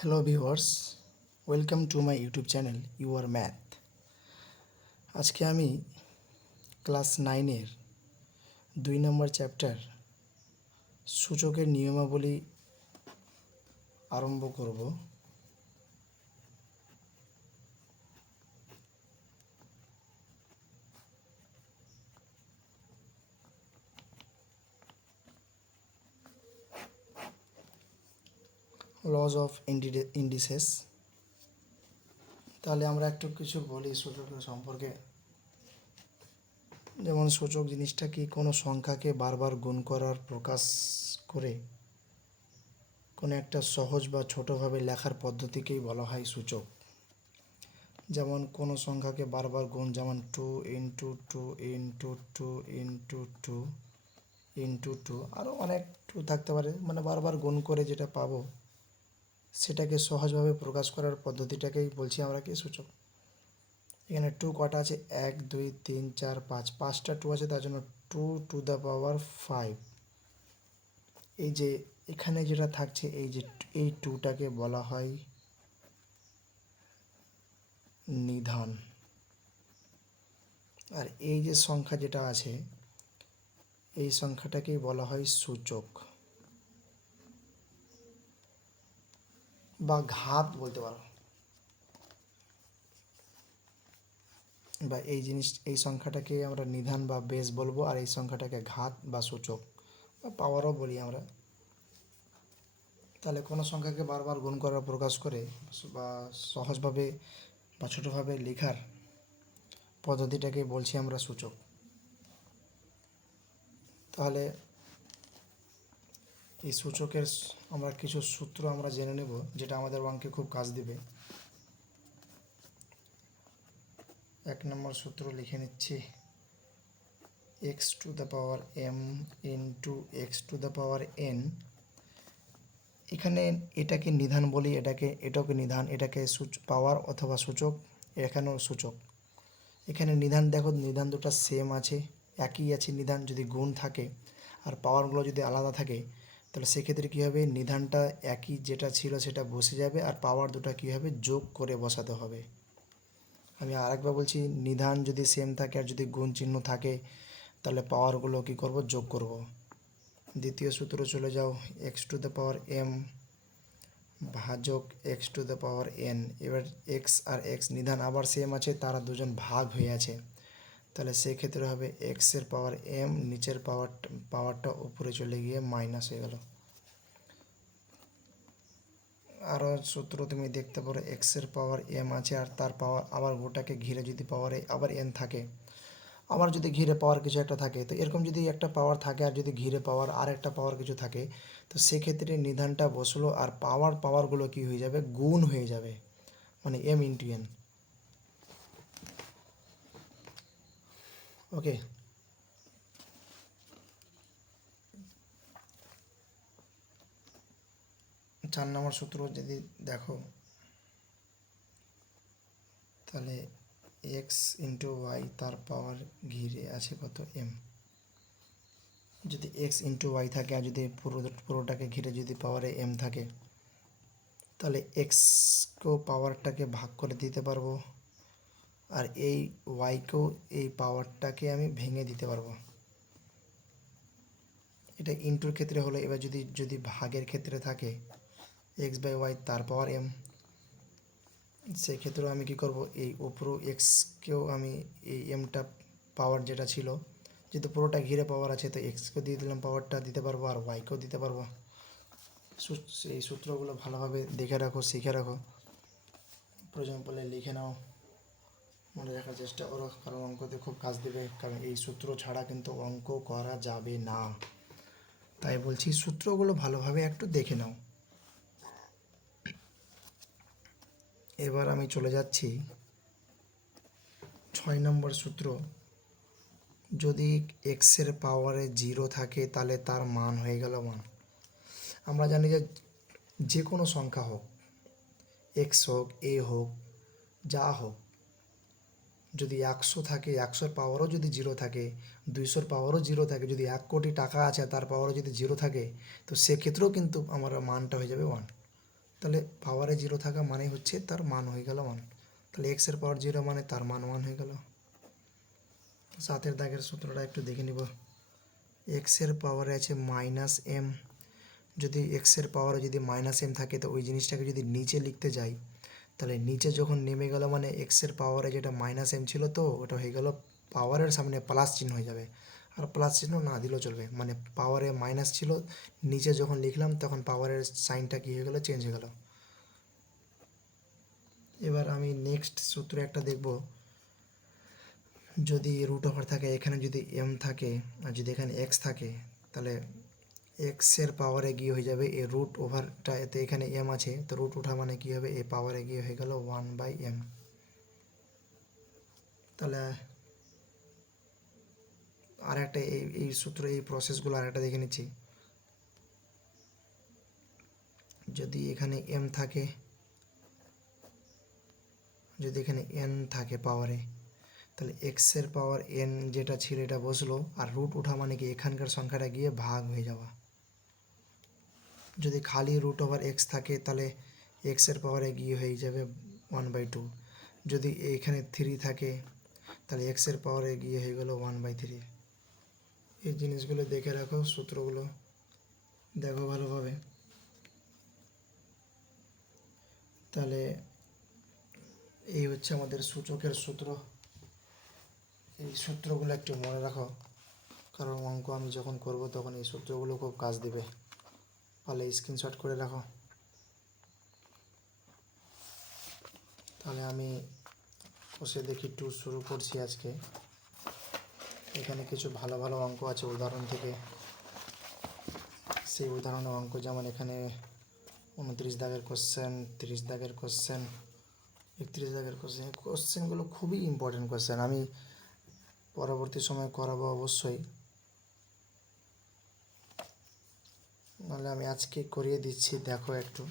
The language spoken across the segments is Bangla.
Hello viewers, welcome to my YouTube channel your math. আজকে আমি ক্লাস 9-এর 2 নম্বর চ্যাপ্টার সূচকের নিয়মাবলী আরম্ভ করব। Lodge of indices. তাহলে আমরা একটু কিছু বলি সূচকের সম্পর্কে। যেমন সূচক জিনিসটা কি, কোনো সংখ্যাকে বারবার গুণ করার প্রকাশ করে কোনো একটা সহজ বা ছোটোভাবে লেখার পদ্ধতিকেই বলা হয় সূচক। যেমন কোনো সংখ্যাকে বারবার গুণ, যেমন 2 ইন্টু 2 ইন্টু 2 ইন্টু 2 ইন্টু 2, আরও অনেক 2 থাকতে পারে, মানে বারবার গুণ করে যেটা পাবো সেটাকে সহজভাবে প্রকাশ করার পদ্ধতিটাকেই বলছি আমরা কি, সূচক। এখানে 2 কটা আছে? 1 2 3 4 5, 5টা 2 আছে, তার জন্য 2 টু দ্য পাওয়ার 5। এই যে এখানে যেটা থাকছে, এই 2টাকে বলা হয় নিধান। আর এই যে সংখ্যা যেটা আছে, এই সংখ্যাটাকেই বলা হয় সূচক বা ঘাত বলতে পারো। বা এই সংখ্যাটাকে আমরা নিধান বা বেস বলবো, আর এই সংখ্যাটাকে ঘাত বা সূচক বা পাওয়ারও বলি আমরা। তাহলে কোনো সংখ্যাকে বারবার গুণ করার প্রকাশ করে বা সহজভাবে বা ছোটোভাবে লেখার পদ্ধতিটাকে বলছি আমরা সূচক। তাহলে এই সূচকের আমরা কিছু সূত্র আমরা জেনে নেব, যেটা আমাদের অঙ্কে খুব কাজ দিবে। 1 নম্বর সূত্র লিখে নিচ্ছি, x to the power m into x to the power n। এখানে এটাকে নিধান বলি, এটাকে নিধান, এটাকে পাওয়ার অথবা সূচক, এখানেও সূচক। এখানে নিধান দেখো, নিধান দুটো সেম আছে, একই আছে। নিধান যদি গুণ থাকে আর পাওয়ারগুলো যদি আলাদা থাকে, তাহলে সেক্ষেত্রে কী হবে, নিধানটা একই যেটা ছিল সেটা বসে যাবে, আর পাওয়ার দুটো কী হবে, যোগ করে বসাতে হবে। আমি আরেকবার বলছি, নিধান যদি সেম থাকে আর যদি গুণ চিহ্ন থাকে, তাহলে পাওয়ারগুলো কী করব, যোগ করব। দ্বিতীয় সূত্র চলে যাও, x to the power m ভাজক x to the power n। এবার এক্স আর এক্স নিধান আবার সেম আছে, তারা দুজন ভাগ হয়ে আছে, তাহলে সেক্ষেত্রে হবে এক্সের পাওয়ার m, নিচের পাওয়ারটা উপরে চলে গিয়ে মাইনাস হয়ে গেল। আরও সূত্র তুমি দেখতে পারো, এক্সের পাওয়ার m আছে আর তার পাওয়ার আবার গোটাকে ঘিরে যদি পাওয়ারে আবার n থাকে, আবার যদি ঘিরে পাওয়ার কিছু একটা থাকে, তো এরকম যদি একটা পাওয়ার থাকে আর যদি ঘিরে পাওয়ার আর একটা পাওয়ার কিছু থাকে, তো সেক্ষেত্রে নিধানটা বসলো আর পাওয়ারগুলো কি হয়ে যাবে, গুণ হয়ে যাবে, মানে m ইন্টু n। ওকে। 4 নম্বর সূত্র যদি দেখো, তাহলে এক্স ইন্টু ওয়াই, তার পাওয়ার ঘিরে আছে কত, m। যদি এক্স ইন্টু ওয়াই থাকে আর যদি পুরোটাকে ঘিরে যদি পাওয়ারে m থাকে, তাহলে এক্সকেও পাওয়ারটাকে ভাগ করে দিতে পারবো, আর এই ওয়াইকেও এই পাওয়ারটাকে আমি ভেঙে দিতে পারবো। এটা ইন্টুর ক্ষেত্রে হলো। এবার যদি যদি ভাগের ক্ষেত্রে থাকে, এক্স বাই ওয়াই তার পাওয়ার m, সেক্ষেত্রেও আমি কি করব, এই উপরও এক্সকেও আমি এই এমটা পাওয়ার যেটা ছিল, যেহেতু পুরোটা ঘিরে পাওয়ার আছে, তো এক্সকেও দিয়ে দিলাম, পাওয়ারটা দিতে পারবো, আর ওয়াইকেও দিতে পারবো। এই সূত্রগুলো ভালোভাবে দেখে রাখো, শিখে রাখো, প্রয়োজন পড়লে লিখে নাও, মনে রাখার চেষ্টা করো, কারণ অঙ্কতে খুব কাজ দেবে। কারণ এই সূত্র ছাড়া কিন্তু অঙ্ক করা যাবে না, তাই বলছি সূত্রগুলো ভালোভাবে একটু দেখে নাও। এবার আমি চলে যাচ্ছি 6 নম্বর সূত্র। যদি এক্সের পাওয়ারে 0 থাকে, তাহলে তার মান হয়ে গেল 1। আমরা জানি যে যে কোনো সংখ্যা হোক, এক্স হোক, এ হোক, যা হোক, যদি 100 থাকে, 100-র পাওয়ারও যদি 0 থাকে, 200-র পাওয়ারও 0 থাকে, যদি 1 কোটি টাকা আছে তার পাওয়ারও যদি 0 থাকে, তো সেক্ষেত্রেও কিন্তু আমার মানটা হয়ে যাবে 1। তাহলে পাওয়ারে জিরো থাকা মানে হচ্ছে তার মান হয়ে গেল 1। তাহলে এক্সের পাওয়ার জিরো মানে তার মান 1 হয়ে গেল। সাতের দাগের সূত্রটা একটু দেখে নিব। এক্সের পাওয়ারে আছে -m, যদি এক্সের পাওয়ারে যদি -m থাকে তো ওই জিনিসটাকে যদি নিচে লিখতে যাই তাহলে নিচে যখন নেমে গেল মানে এক্সের পাওয়ারে যেটা -m ছিল তো ওটা হয়ে গেল পাওয়ারের সামনে প্লাস চিহ্ন হয়ে যাবে, আর প্লাস চিহ্ন না দিলেও চলবে, মানে পাওয়ারে মাইনাস ছিল নিচে যখন লিখলাম তখন পাওয়ারের সাইনটা কী হয়ে গেল, চেঞ্জ হয়ে গেল। এবার আমি নেক্সট সূত্র একটা দেখব। যদি রুট ওভার থাকে এখানে যদি m থাকে আর যদি এখানে x থাকে তাহলে এক্সের পাওয়ারে গিয়ে হয়ে যাবে এ রুট ওভারটা, এতে এখানে m আছে তো রুট ওঠা মানে কী হবে, এ পাওয়ারে গিয়ে হয়ে গেল 1/m। তাহলে আর একটা এই সূত্র এই প্রসেসগুলো আর একটা দেখে নিচ্ছি। যদি এখানে m থাকে, যদি এখানে n থাকে পাওয়ারে তাহলে এক্সের পাওয়ার n যেটা ছিল এটা বসলো, আর রুট ওঠা মানে কি এখানকার সংখ্যাটা গিয়ে ভাগ হয়ে যাওয়া। যদি খালি রুট ওভার এক্স থাকে তাহলে এক্সের পাওয়ারে গিয়ে হয়ে যাবে 1/2। যদি এখানে 3 থাকে তাহলে এক্সের পাওয়ারে গিয়ে হয়ে গেল 1/3। এই জিনিসগুলো দেখে রাখো, সূত্রগুলো দেখো ভালোভাবে। তাহলে এই হচ্ছে আমাদের সূচকের সূত্র। এই সূত্রগুলো একটু মনে রাখো, কারণ অঙ্ক আমি যখন করব তখন এই সূত্রগুলো খুব কাজ দিবে। তাহলে স্ক্রিনশট করে রাখো। তাহলে আমি কোষে দেখি 2 শুরু করছি আজকে। এখানে কিছু ভালো ভালো অঙ্ক আছে উদাহরণ থেকে, সেই উদাহরণের অঙ্ক যেমন এখানে 29 দাগের কোশ্চেন, 30 দাগের কোশ্চেন, 31 দাগের কোশ্চেন। এই কোশ্চেনগুলো খুবই ইম্পর্টেন্ট কোশ্চেন, আমি পরবর্তী সময় করাবো অবশ্যই, নাহলে আমি আজকে করিয়ে দিচ্ছি। দেখো একটু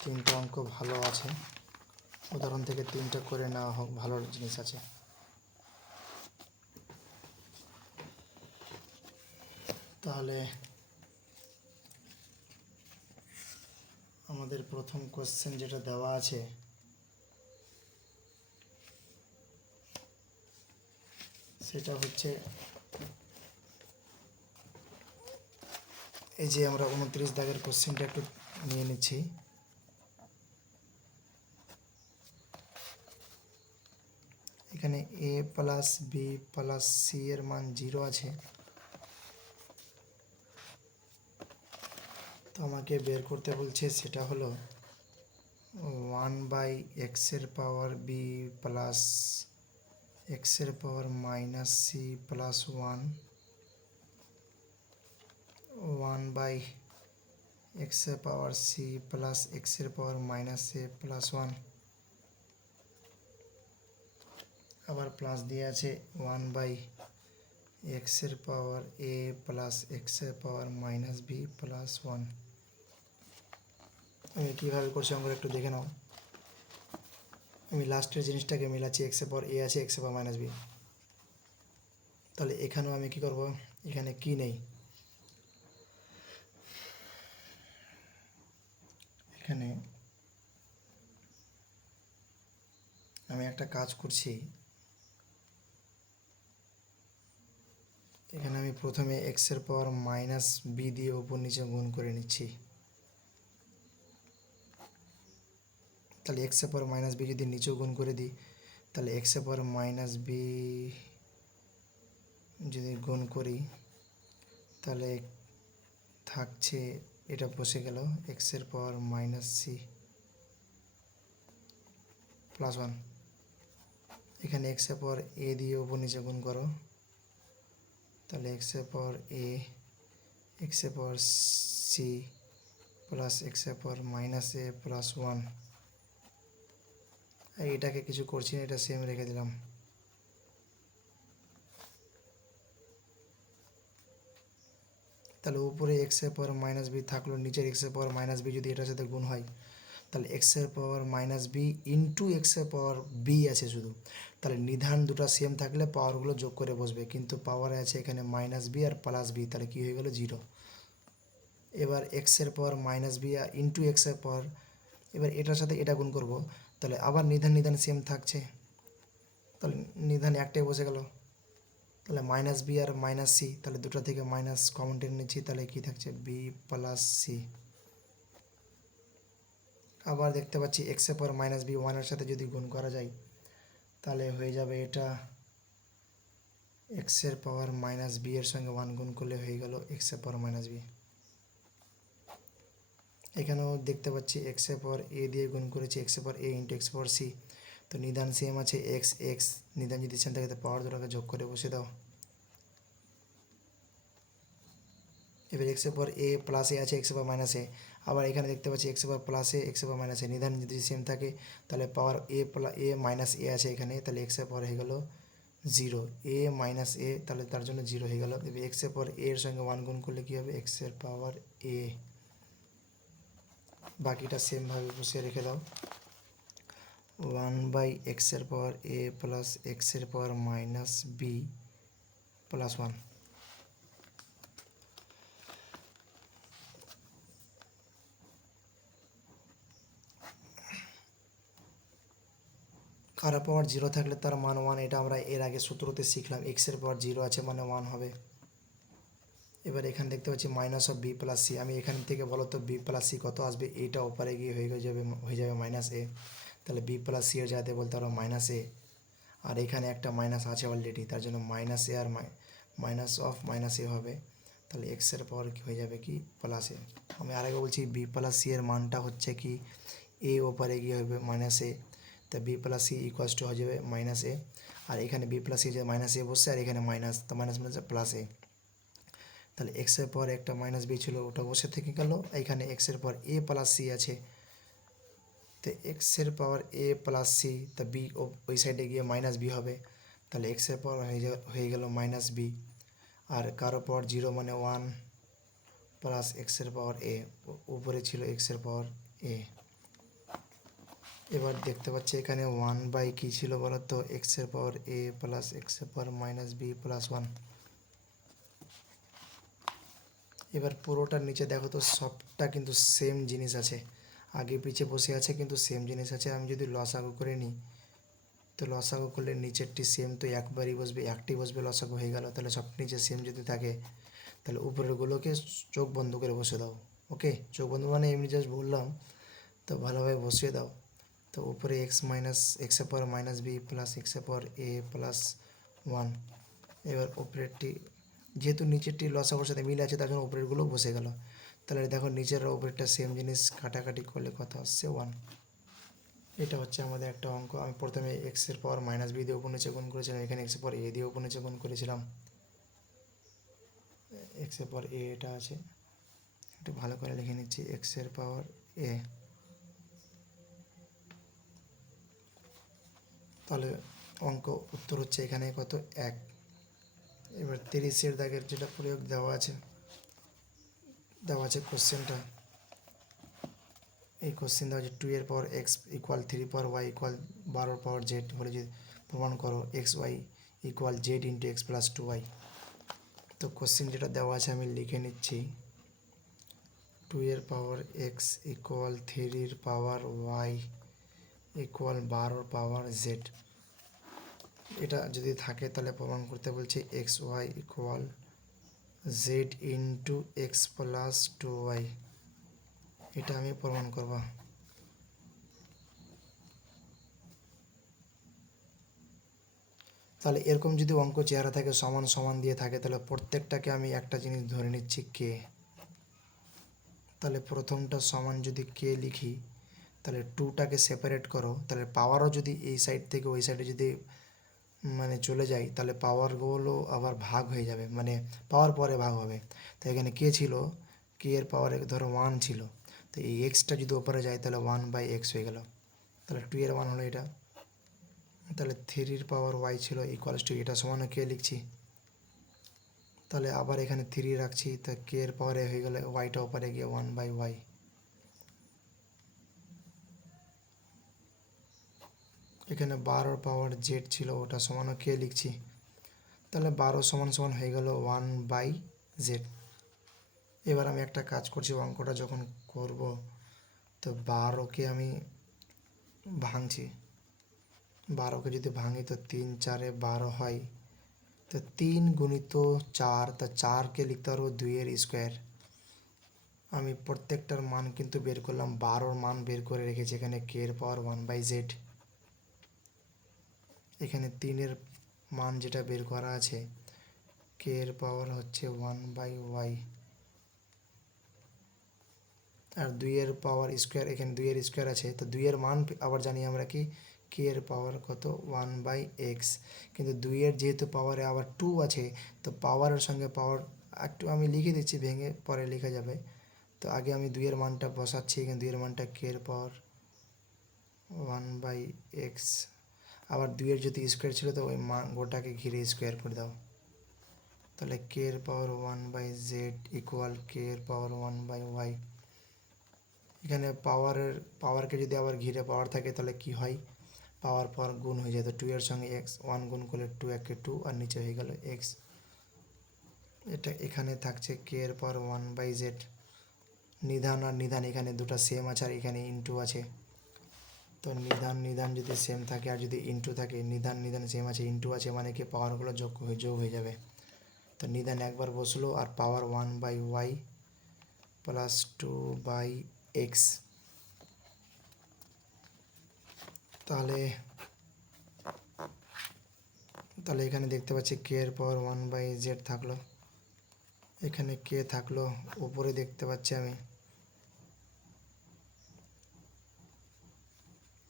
3টা অঙ্ক ভালো আছে, উদাহরণ থেকে 3টা করে নেওয়া হোক, ভালো জিনিস আছে। তাহলে আমাদের প্রথম কোশ্চেন যেটা দেওয়া আছে সেটা হচ্ছে এই যে আমরা 29 দাগের কোশ্চেনটা একটু নিয়ে নিচ্ছি। এখানে a plus B plus C এর মান 0 আছে, তো আমাকে বের করতে বলছে সেটা হলো 1/xের পাওয়ার বি প্লাস এক্সের পাওয়ার মাইনাস সি প্লাস 1/xের পাওয়ার সি প্লাস এক্সের পাওয়ার মাইনাস এ প্লাস 1, আবার প্লাস দিয়ে আছে 1/xের পাওয়ার এ প্লাস এক্সের পাওয়ার মাইনাস বি প্লাস 1। আমি কীভাবে করছি অঙ্কটা একটু দেখে নাও। আমি লাস্টের জিনিসটাকে মিলাচ্ছি, এক্সের পাওয়ার এ আছে, এক্সের পাওয়ার মাইনাস বি। তাহলে এখানেও আমি কি করব, এখানে কি নেই, এখানে আমি একটা কাজ করছি। এখানে আমি প্রথমে এক্সের পাওয়ার মাইনাস বি দিয়ে উপর নিচে গুণ করে নিচ্ছি। তাহলে এক্সের পাওয়ার মাইনাস বি যদি নিচেও গুণ করে দিই তাহলে এক্সের পাওয়ার মাইনাস বি যদি গুণ করি তাহলে থাকছে, এটা বসে গেল এক্সের পাওয়ার মাইনাস সি প্লাস 1। এখানে এক্সের পাওয়ার এ দিয়ে উপর নিচে গুণ করো, তাহলে এক্সের পাওয়ার এ, এক্সের পাওয়ার সি প্লাস এক্সের পাওয়ার মাইনাস এ প্লাস 1। এটাকে কিছু করছি না, এটা সেম রেখে দিলাম। তাহলে উপরে এক্সের পাওয়ার মাইনাস বি থাকলো, নিচের এক্সের পাওয়ার মাইনাস বি যদি এটার সাথে গুণ হয় তাহলে এক্সের পাওয়ার মাইনাস বি ইন্টু এক্সের পাওয়ার বি আছে শুধু, তাহলে নিধান দুটো সেম থাকলে পাওয়ারগুলো যোগ করে বসবে, কিন্তু পাওয়ারে আছে এখানে মাইনাস বি আর প্লাস বি, তাহলে কী হয়ে গেল 0। এবার এক্সের পাওয়ার মাইনাস বি ইন্টু এক্সের পাওয়ার, এবার এটার সাথে এটা গুণ করব, তাহলে আবার নিধান সেম থাকছে, তাহলে নিধান একটাই বসে গেল, তাহলে মাইনাস বি আর মাইনাস সি, তাহলে দুটো থেকে মাইনাস কমন টেনে নিচ্ছি, তাহলে কি থাকছে বি প্লাস সি। আবার দেখতে পাচ্ছি এক্সের পাওয়ার মাইনাস বি ওয়ানের সাথে যদি গুণ করা যায় তাহলে হয়ে যাবে এটা এক্সের পাওয়ার মাইনাস বি এর সঙ্গে ওয়ান গুণ করলে হয়ে গেল এক্সের পাওয়ার মাইনাস বি। এখানেও দেখতে পাচ্ছি এক্সের পাওয়ার এ দিয়ে গুণ করেছি এক্সের পাওয়ার এ ইন্টু এক্স পাওয়ার সি, তো নিধান সেম আছে এক্স এক্স, নিধান যদি সেম থাকে তো পাওয়ার দুটোকে যোগ করে বসে দাও। এবার এক্সের পর এ প্লাস এ আছে এক্সের পর মাইনাস এ, আবার এখানে দেখতে পাচ্ছি এক্সের পর প্লাস এ এক্সের পর মাইনাস এ, নিধান যদি সেম থাকে তাহলে পাওয়ার এ মাইনাস এ আছে এখানে, তাহলে এক্সের পর হয়ে গেল জিরো, এ মাইনাস এ তাহলে তার জন্য জিরো হয়ে গেল। এবার এক্সের পর এ এর সঙ্গে ওয়ান গুণ করলে কী হবে এক্সের পাওয়ার এ, বাকিটা সেমভাবে বসিয়ে রেখে দাও, ওয়ান বাই এক্সের পাওয়ার এ প্লাস এক্সের power minus B plus one. কারো পাওয়ার জিরো থাকলে তার মান ওয়ান, এটা আমরা এর আগে সূত্রতে শিখলাম, এক্সের পাওয়ার জিরো আছে মানে ওয়ান হবে। এবার এখানে দেখতে পাচ্ছি minus of B plus C, আমি এখান থেকে বলো তো বি প্লাস সি কত আসবে, এইটা ওপারে গিয়ে হয়ে যাবে মাইনাস এ, তাহলে বি প্লাস সি এর জায়গাতে বলতে পারো মাইনাস এ, আর এখানে একটা মাইনাস আছে অলরেডি তার জন্য মাইনাস এ আর মাইনাস অফ মাইনাস এ হবে, তাহলে এক্সের পাওয়ার হয়ে যাবে কি প্লাস এ। আমি আরেকবার বলছি বি প্লাস সি এর মানটা হচ্ছে কি এ ওপারে গিয়ে হবে মাইনাস এ, তা B plus C equals to হয়ে যাবে মাইনাস এ, আর এখানে বি প্লাস সি যে মাইনাস এ বসছে আর এখানে মাইনাস, তো মাইনাস মাইনাস প্লাস এ, তাহলে এক্সের পর একটা মাইনাস বি ছিল ওটা বসে থেকে গেল, এখানে এক্সের পর এ প্লাস সি আছে, তো এক্সের পাওয়ার এ প্লাস সি, তা বি ওই সাইডে গিয়ে মাইনাস বি হবে, তাহলে এক্সের পাওয়ার হয়ে গেল মাইনাস বি, আর কারো পাওয়ার জিরো মানে ওয়ান প্লাস এক্সের পাওয়ার এ, উপরে ছিল এক্সের পাওয়ার এ। এবার দেখতে পাচ্ছি এখানে ওয়ান বাই কী ছিল বলো তো এক্সের পাওয়ার এ প্লাস এক্সের power minus B plus one. এবার পুরোটার নিচে দেখো তো সবটা কিন্তু সেম জিনিস আছে, আগে পিছে বসে আছে কিন্তু সেম জিনিস আছে। আমি যদি লসাগু করে নিই তো লসাগু করলে নিচেরটি সেম তো একবারই বসবে, একটি বসবে লসাগু হয়ে গেল, তাহলে সব নিচে সেম যদি থাকে তাহলে উপরেরগুলোকে চোখ বন্ধ করে বসে দাও। ওকে, চোখ বন্ধ মানে এমনি জাস্ট বললাম, তো ভালোভাবে বসিয়ে দাও। তো উপরে এক্স মাইনাস এক্সের পাওয়ার মাইনাস বি প্লাস এক্সের পাওয়ার এ প্লাস ওয়ান। এবার উপরেরটি যেহেতু নিচেরটি লসাগুর সাথে মিল আছে তার জন্য উপরেরগুলো বসে গেল, তাহলে দেখো নিচের উপরেরটা সেম জিনিস কাটাকাটি করলে কত আসছে ওয়ান। এটা হচ্ছে আমাদের একটা অঙ্ক। আমি প্রথমে এক্সের পাওয়ার মাইনাস বি দিয়ে উপর নিচে গুণ করেছিলাম, এখানে এক্সের পাওয়ার এ দিয়ে উপর নিচে গুণ করেছিলাম, এক্সের পাওয়ার এ এটা আছে, একটু ভালো করে লিখে নিচ্ছি এক্সের পাওয়ার এ, তাহলে অঙ্ক উত্তর হচ্ছে এখানে কত এক। এবার 30-এর দাগের যেটা প্রয়োগ দেওয়া আছে কোশ্চেনটা, এই কোশ্চেন দেওয়া আছে 2 এর power X equal 3 power Y equal 12 power Z বলে যে প্রমাণ করো X Y equal Z into X plus 2y। তো কোশ্চেন যেটা দেওয়া আছে আমি লিখে নিচ্ছি, 2 এর power X equal 3 power Y equal 12 power Z, এটা যদি থাকে তাহলে প্রমাণ করতে বলছে X Y equal Z into X plus 2y, এটা আমি প্রমাণ করব। তাহলে এরকম যদি অঙ্ক চেহারা থাকে সমান সমান দিয়ে থাকে তাহলে প্রত্যেকটাকে আমি একটা জিনিস ধরে নিচ্ছি কে, তাহলে প্রথমটা সমান যদি কে লিখি তাহলে টুটাকে সেপারেট করো, তাহলে পাওয়ারও যদি এই সাইড থেকে ওই সাইডে যদি মানে চলে যায় তাহলে পাওয়ারগুলো আবার ভাগ হয়ে যাবে, মানে পাওয়ার পরে ভাগ হবে। তো এখানে কে ছিল, কে এর পাওয়ার ধরো ওয়ান ছিল, তো এই এক্সটা যদি ওপরে যায় তাহলে 1/x হয়ে গেল, তাহলে 2 এর 1 হলো এটা, তাহলে 3 পাওয়ার ওয়াই ছিল ইকুয়ালস টু এটা সমান কে লিখছি, তাহলে আবার এখানে 3 রাখছি, তা কে এর পাওয়ারে হয়ে গেলে ওয়াইটা ওপরে গিয়ে 1/y। এখানে 12 পাওয়ার জেড ছিল ওটা সমান কে লিখছি, তাহলে 12 সমান সমান হয়ে গেল 1/z। এবার আমি একটা কাজ করছি, অঙ্কটা যখন করব তো 12কে আমি ভাঙছি। 12কে যদি ভাঙি তো 3 4 12 হয়, তো 3 গুণিত 4, তা 4কে লিখতে পারবো 2 এর স্কোয়ার। আমি প্রত্যেকটার মান কিন্তু বের করলাম, 12র মান বের করে রেখেছি এখানে কে এর পাওয়ার 1/z। এখানে 3-এর মান যেটা বের করা আছে, কে এর পাওয়ার হচ্ছে 1/y, আর 2-এর পাওয়ার স্কোয়ার, এখানে 2-এর স্কোয়ার আছে, তো 2-এর মান আবার জানি আমরা কি কে এর পাওয়ার কত 1/x। কিন্তু 2-এর যেহেতু পাওয়ারে আবার 2 আছে, তো পাওয়ারের সঙ্গে পাওয়ার একটু আমি লিখে দিচ্ছি, ভেঙে পরে লেখা যাবে। তো আগে আমি 2-এর মানটা বসাচ্ছি, এখানে 2-এর মানটা কে এর পাওয়ার 1/x। আবার 2-এর যদি স্কোয়ার ছিল তো ওই মান গোটাকে ঘিরে স্কোয়ার করে দাও, তাহলে কে এর পাওয়ার 1/z ইকুয়াল কে এর পাওয়ার 1/y। এখানে পাওয়ারকে যদি আবার ঘিরে পাওয়ার থাকে তাহলে কি হয়, পাওয়ার পর গুণ হয়ে যায়, তো 2 এর সঙ্গে x 1 গুণ করলে 2 একে 2 আর নিচে হয়ে গেল x। এটা এখানে থাকছে কে এর পাওয়ার 1/z। নিধান আর নিধান এখানে দুটো সেম আছে, আর এখানে ইনটু আছে, তো নিধান নিধান যদি সেম থাকে আর যদি ইনটু থাকে, নিধান নিধান সেম আছে ইনটু আছে, মানে কি পাওয়ারগুলো যোগ হয়ে যাবে। তো নিধান একবার বসলো, আর পাওয়ার 1/y প্লাস 2/x। তাহলে তাহলে এখানে দেখতে পাচ্ছি কে এর পাওয়ার 1/z থাকলো, এখানে কে থাকলো, উপরে দেখতে পাচ্ছি আমি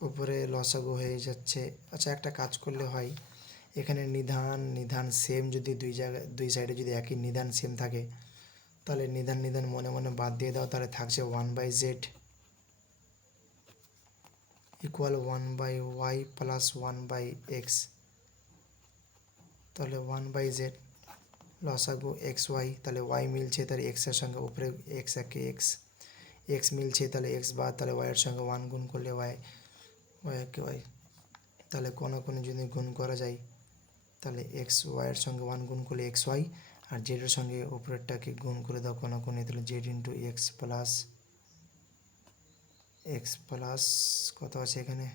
উপরে লসাগু হয়ে যাচ্ছে। আচ্ছা, একটা কাজ করলে হয়, এখানে নিধান নিধান সেম যদি দুই সাইডে যদি একই নিধান সেম থাকে, তাহলে নিধান নিধান মনে মনে বাদ দিয়ে দাও, তাহলে থাকছে 1/z equal 1/y plus 1/x। তাহলে 1/z লসাগু xy, তাহলে y মিলছে, তাহলে x এর সঙ্গে উপরে x একে x মিলছে, তাহলে x বাদ, তাহলে y এর সঙ্গে 1 গুণ করলে y একে y। তাহলে কোনো কোনো যদি গুণ করা যায়, তাহলে এক্স ওয়াইয়ের সঙ্গে 1 গুণ করলে xy, আর জেডের সঙ্গে উপরেরটাকে গুণ করে দাও কোনো কোণে, তাহলে জেড ইন্টু এক্স প্লাস কত আছে এখানে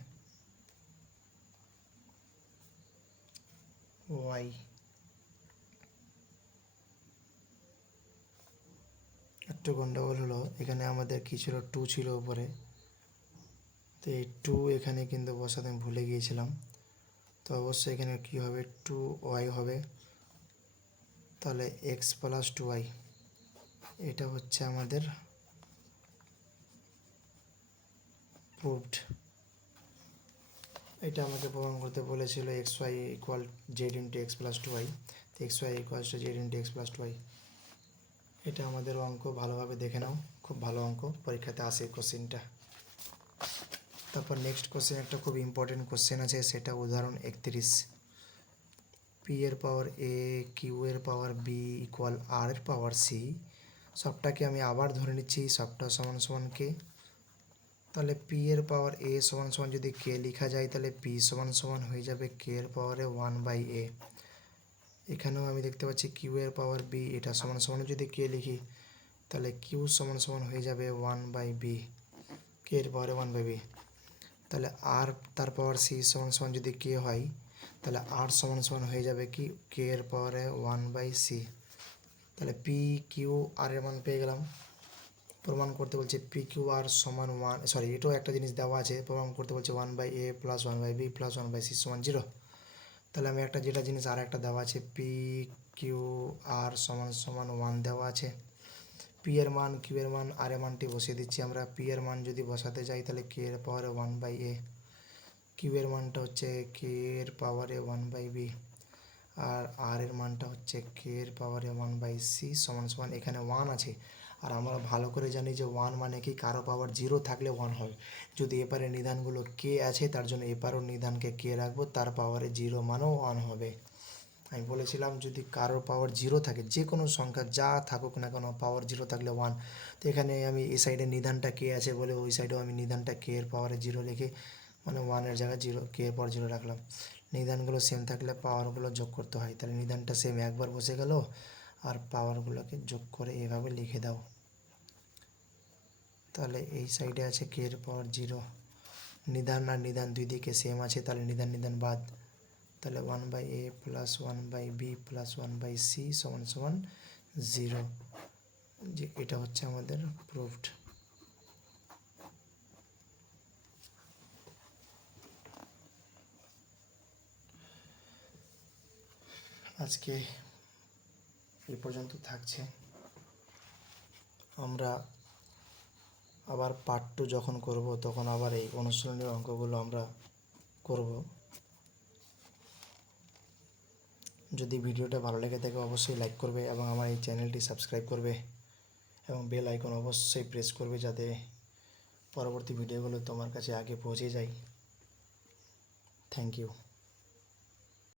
ওয়াই। একটু গন্ডগোল হলো, এখানে আমাদের কি ছিল 2 ছিল উপরে, তো এই 2 এখানে কিন্তু বসাতে আমি ভুলে গিয়েছিলাম, তো অবশ্যই এখানে কি হবে 2y হবে, তাহলে এক্স প্লাস 2y। এটা হচ্ছে আমাদের প্রুভড। এটা আমাকে প্রমাণ করতে বলেছিল X Y equal Z into X plus 2y, তো X Y equal to Z into X plus 2y। এটা আমাদের অঙ্ক, ভালোভাবে দেখে নাও, খুব ভালো অঙ্ক, পরীক্ষাতে আসে কোশ্চেনটা। তারপর নেক্সট কোশ্চেন একটা খুব ইম্পর্টেন্ট কোশ্চেন আছে, সেটা উদাহরণ 31। পি এর পাওয়ার এ, কিউ এর পাওয়ার বি ইকুয়াল আর এর পাওয়ার সি। সবটাকে আমি আবার ধরে নিচ্ছি সবটা সমান সমান কে। তাহলে পি এর পাওয়ার এ সমান সমান যদি কে লেখা যায়, তাহলে পি সমান সমান হয়ে যাবে কে এর পাওয়ারে 1/a। এখানেও আমি দেখতে পাচ্ছি কিউ এর পাওয়ার বি, এটা সমান সমান যদি কে লিখি, তাহলে কিউ সমান সমান হয়ে যাবে 1/b, কে এর পাওয়ারে 1/b। তাহলে আর তার পাওয়ার সি সমান সমান যদি কে হয়, তাহলে আর সমান সমান হয়ে যাবে কি কে এর পাওয়ারে 1/c। তাহলে পি কিউ আর এর মান পেয়ে গেলাম। প্রমাণ করতে বলছে পি কিউ আর সমান 1, সরি এটাও একটা জিনিস দেওয়া আছে, প্রমাণ করতে বলছে 1/a plus 1/b plus 1/c সমান 0। তাহলে আমি একটা যেটা জিনিস আর একটা দেওয়া আছে পি কিউ আর সমান সমান 1 দেওয়া আছে, পি এর মান কিউ এর মান আর এর মানটি বসিয়ে দিচ্ছি আমরা। পি এর মান যদি বসাতে যাই তাহলে কে এর পাওয়ারে 1/a, কিউ এর মানটা হচ্ছে কে এর পাওয়ারে 1/b, আর এর মানটা হচ্ছে কে এর পাওয়ারে 1/c সমান সমান, এখানে 1 আছে, আর আমরা ভালো করে জানি যে 1 মানে কি কারো পাওয়ার 0 থাকলে 1 হয়। যদি এপারে নিধানগুলো কে আছে, তার জন্য এপারও নিধানকে কে রাখবো, তার পাওয়ারে 0 মানেও 1 হবে। আমি বলেছিলাম যদি কারোর পাওয়ার 0 থাকে, যে কোনো সংখ্যা যা থাকুক না কেন পাওয়ার 0 থাকলে 1। তো এখানে আমি এই সাইডে নিধানটা কে আছে বলে ওই সাইডেও আমি নিধানটা কে এর পাওয়ারে 0 লিখে, মানে 1-এর জায়গায় 0, কে এর পাওয়ার 0 রাখলাম। নিধানগুলো সেম থাকলে পাওয়ারগুলো যোগ করতে হয়, তাহলে নিধানটা সেম একবার বসে গেল, আর পাওয়ারগুলোকে যোগ করে এভাবে লিখে দাও। তাহলে এই সাইডে আছে কে এর পাওয়ার 0, নিধান আর নিধান দুই দিকে সেম আছে, তাহলে নিধান নিধান বাদ, তাহলে 1/a plus 1/b plus 1/c সমান সমান 0, যে এটা হচ্ছে আমাদের প্রুফড। আজকে এই পর্যন্ত থাকছে, আমরা আবার পার্ট 2 যখন করব তখন আবার এই অনুশীলনী অঙ্কগুলো আমরা করব। যদি ভিডিওটা ভালো লেগে থাকে অবশ্যই লাইক করবে এবং আমার এই চ্যানেলটি সাবস্ক্রাইব করবে এবং বেল আইকন অবশ্যই প্রেস করবে যাতে পরবর্তী ভিডিওগুলো তোমার কাছে আগে পৌঁছে যায়। Thank you.